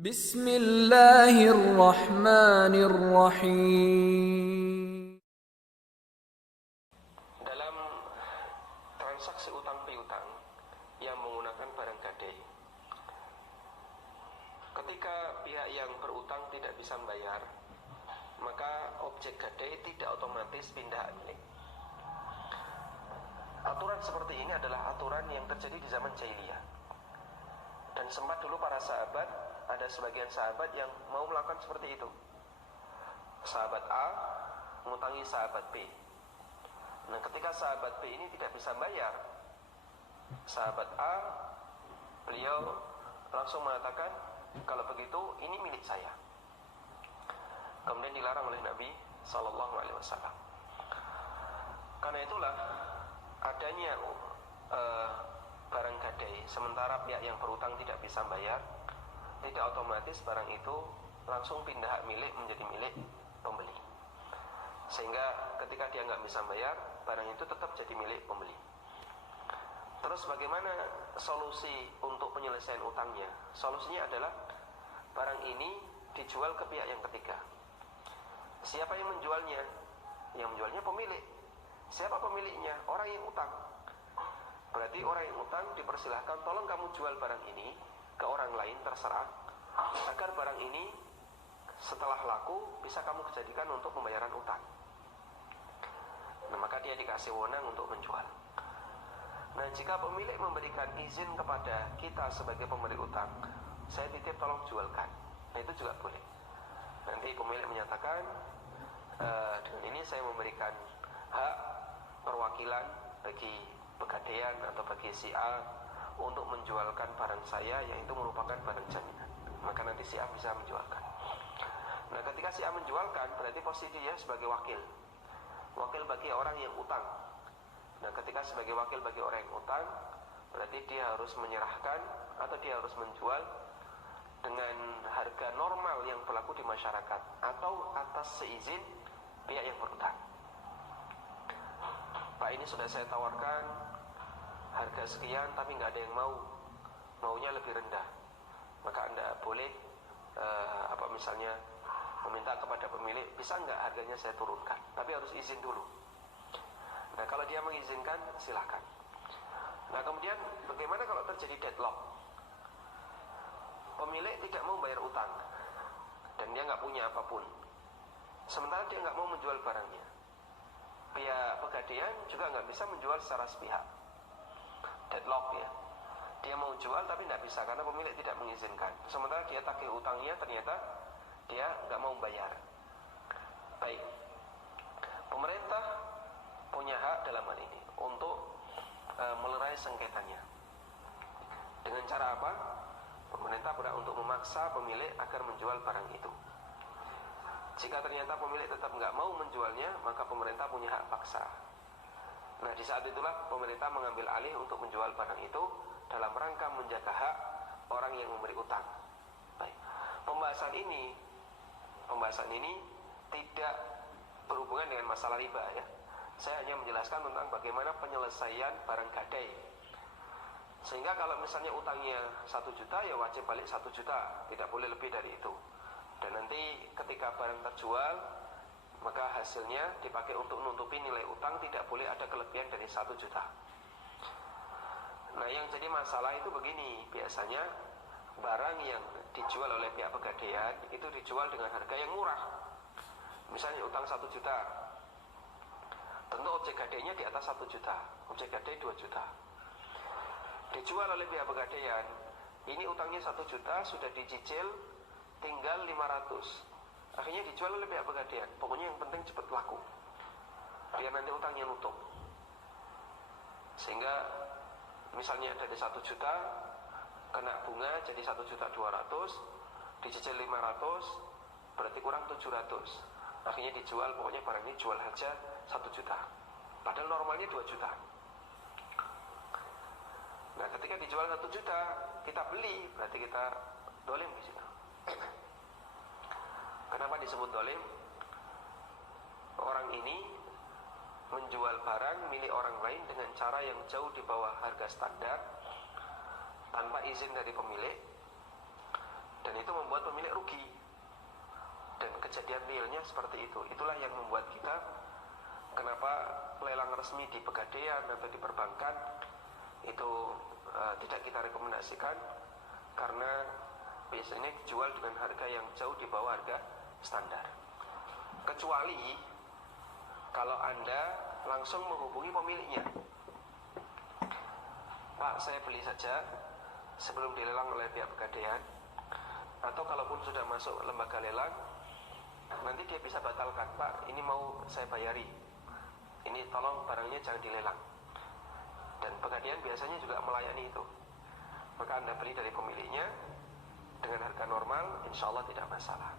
Bismillahirrahmanirrahim. Dalam transaksi utang piutang yang menggunakan barang gadai, ketika pihak yang berutang tidak bisa membayar, maka objek gadai tidak otomatis pindah milik. Aturan seperti ini adalah aturan yang terjadi di zaman jahiliyah. Dan sempat dulu para sahabat, ada sebagian sahabat yang mau melakukan seperti itu. Sahabat A mengutangi sahabat B. Nah, ketika sahabat B ini tidak bisa bayar, sahabat A, beliau langsung mengatakan, kalau begitu ini milik saya. Kemudian dilarang oleh Nabi SAW. Karena itulah adanya barang gadai, sementara pihak yang berutang tidak bisa bayar, tidak otomatis barang itu langsung pindah hak milik menjadi milik pembeli. Sehingga ketika dia nggak bisa bayar, barang itu tetap jadi milik pembeli. Terus bagaimana solusi untuk penyelesaian utangnya? Solusinya adalah barang ini dijual ke pihak yang ketiga. Siapa yang menjualnya? Yang menjualnya pemilik. Siapa pemiliknya? Orang yang utang. Berarti orang yang utang dipersilahkan, tolong kamu jual barang ini ke orang lain, terserah, agar barang ini setelah laku bisa kamu jadikan untuk pembayaran utang. Nah, maka dia dikasih wewenang untuk menjual. Nah, jika pemilik memberikan izin kepada kita sebagai pemberi utang, saya titip tolong jualkan, nah itu juga boleh. Nanti pemilik menyatakan, dengan ini saya memberikan hak perwakilan bagi pegadaian atau bagi si A untuk menjualkan barang saya yang itu merupakan barang jaminan. Maka nanti si A bisa menjualkan. Nah, ketika si A menjualkan, berarti posisi dia sebagai wakil bagi orang yang utang. Nah, ketika sebagai wakil bagi orang yang utang, berarti dia harus menyerahkan atau dia harus menjual dengan harga normal yang berlaku di masyarakat atau atas seizin pihak yang berutang. Pak, ini sudah saya tawarkan harga sekian tapi nggak ada yang maunya lebih rendah, maka Anda boleh misalnya meminta kepada pemilik, bisa nggak harganya saya turunkan, tapi harus izin dulu. Nah, kalau dia mengizinkan, silakan. Nah, kemudian bagaimana kalau terjadi deadlock? Pemilik tidak mau bayar utang dan dia nggak punya apapun, sementara dia nggak mau menjual barangnya. Pihak pegadaian juga nggak bisa menjual secara sepihak. Deadlock ya. Dia mau jual tapi nggak bisa karena pemilik tidak mengizinkan. Sementara dia tagih utangnya, ternyata dia nggak mau bayar. Baik, pemerintah punya hak dalam hal ini untuk melerai sengketanya. Dengan cara apa? Pemerintah berhak untuk memaksa pemilik agar menjual barang itu. Jika ternyata pemilik tetap nggak mau menjualnya, maka pemerintah punya hak paksa. Nah, di saat itulah pemerintah mengambil alih untuk menjual barang itu dalam rangka menjaga hak orang yang memberi utang. Baik, pembahasan ini tidak berhubungan dengan masalah riba ya. Saya hanya menjelaskan tentang bagaimana penyelesaian barang gadai. Sehingga kalau misalnya utangnya 1 juta, ya wajib balik 1 juta, tidak boleh lebih dari itu. Dan nanti ketika barang terjual, maka hasilnya dipakai untuk menutupi nilai utang, tidak boleh ada kelebihan dari 1 juta. Nah, yang jadi masalah itu begini, biasanya barang yang dijual oleh pihak pegadaian itu dijual dengan harga yang murah. Misalnya utang 1 juta, tentu objek gadainya di atas 1 juta, objek gadai 2 juta. Dijual oleh pihak pegadaian, ini utangnya 1 juta, sudah dicicil tinggal 500. Akhirnya dijual oleh pihak pegadaian. Pokoknya yang penting cepat laku, biar nanti utangnya nutup. Sehingga misalnya dari 1 juta kena bunga jadi 1.200.000, dicicil 500, berarti kurang 700. Akhirnya dijual, pokoknya barang ini jual saja 1 juta, padahal normalnya 2 juta. Nah, ketika dijual 1 juta, kita beli, berarti kita dolim di situ. Kenapa disebut dolim? Orang ini menjual barang milik orang lain dengan cara yang jauh di bawah harga standar, tanpa izin dari pemilik, dan itu membuat rugi. Dan kejadian realnya seperti itu. Itulah yang membuat kita, kenapa lelang resmi di Pegadaian atau di perbankan itu tidak kita rekomendasikan, karena biasanya dijual dengan harga yang jauh di bawah harga standar. Kecuali kalau Anda langsung menghubungi pemiliknya, Pak, saya beli saja sebelum dilelang oleh pihak Pegadaian, atau kalaupun sudah masuk lembaga lelang, nanti dia bisa batalkan, Pak, ini mau saya bayari, ini tolong barangnya jangan dilelang. Dan Pegadaian biasanya juga melayani itu. Maka Anda beli dari pemiliknya dengan harga normal, insya Allah tidak masalah.